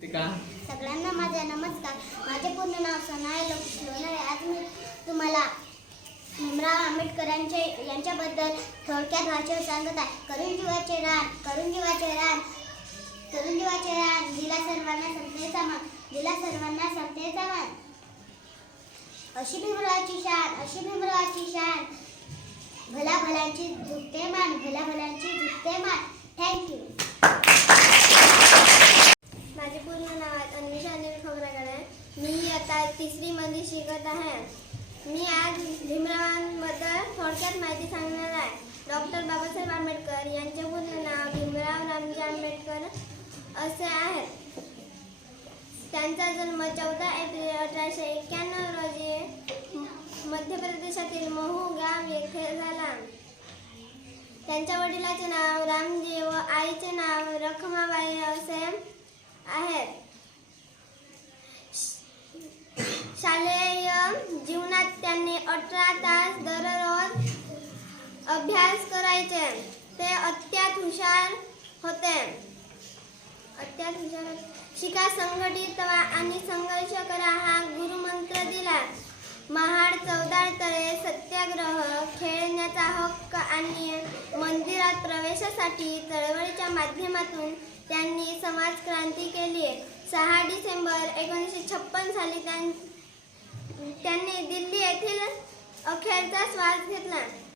सगळ्यांना माझा नमस्कार. माझे पूर्ण नाव सनाय लोकेश लोणारे आज मी तुम्हाला भीमराव आंबेडकरांचे यांच्याबद्दल थोडक्यात भाषेवर सांगत आहे. करून जीवाचे रान करून जीवाचे रान करून जीवाचे रान दिला सर्वांना समतेचा मान दिला सर्वांना समतेचा मान. अशी भीमरावाची शान अशी भीमरावाची शान. भला भलांची झुकते मान भला भलांची झुकते मान थँक्यू माझे पूर्ण नाव आहे अन्वेषा अनिल खोबरागडे मी आता तिसरीमध्ये शिकत आहे. मी आज भीमरावांबद्दल थोडक्यात माहिती सांगणार आहे. डॉक्टर बाबासाहेब आंबेडकर यांचे पूर्ण नाव भीमराव रामजी आंबेडकर असे आहे त्यांचा जन्म चौदा एप्रिल अठराशे एक्क्याण्णव रोजी मध्य प्रदेशातील महू गाव येथे झाला. त्यांच्या वडिलाचे नाव रामजी व आईचे नाव रखमाबाई असे आहेत. त्यांनी अठरा तास दररोज अभ्यास करायचे. ते अत्यात हुशार होते. अत्यात हुशार शिका संघटित व्हा आणि संघर्ष करा हा गुरुमंत्र दिला. महाड चौदार तळे सत्याग्रह खेळण्याचा हक्क आणि मंदिरात प्रवेशासाठी चळवळीच्या माध्यमातून त्यांनी समाज क्रांती केली. सहा डिसेंबर एकोणीसशे छप्पन साली त्यां- त्यांनी दिल्ली येथील अखेरचा श्वास घेतला.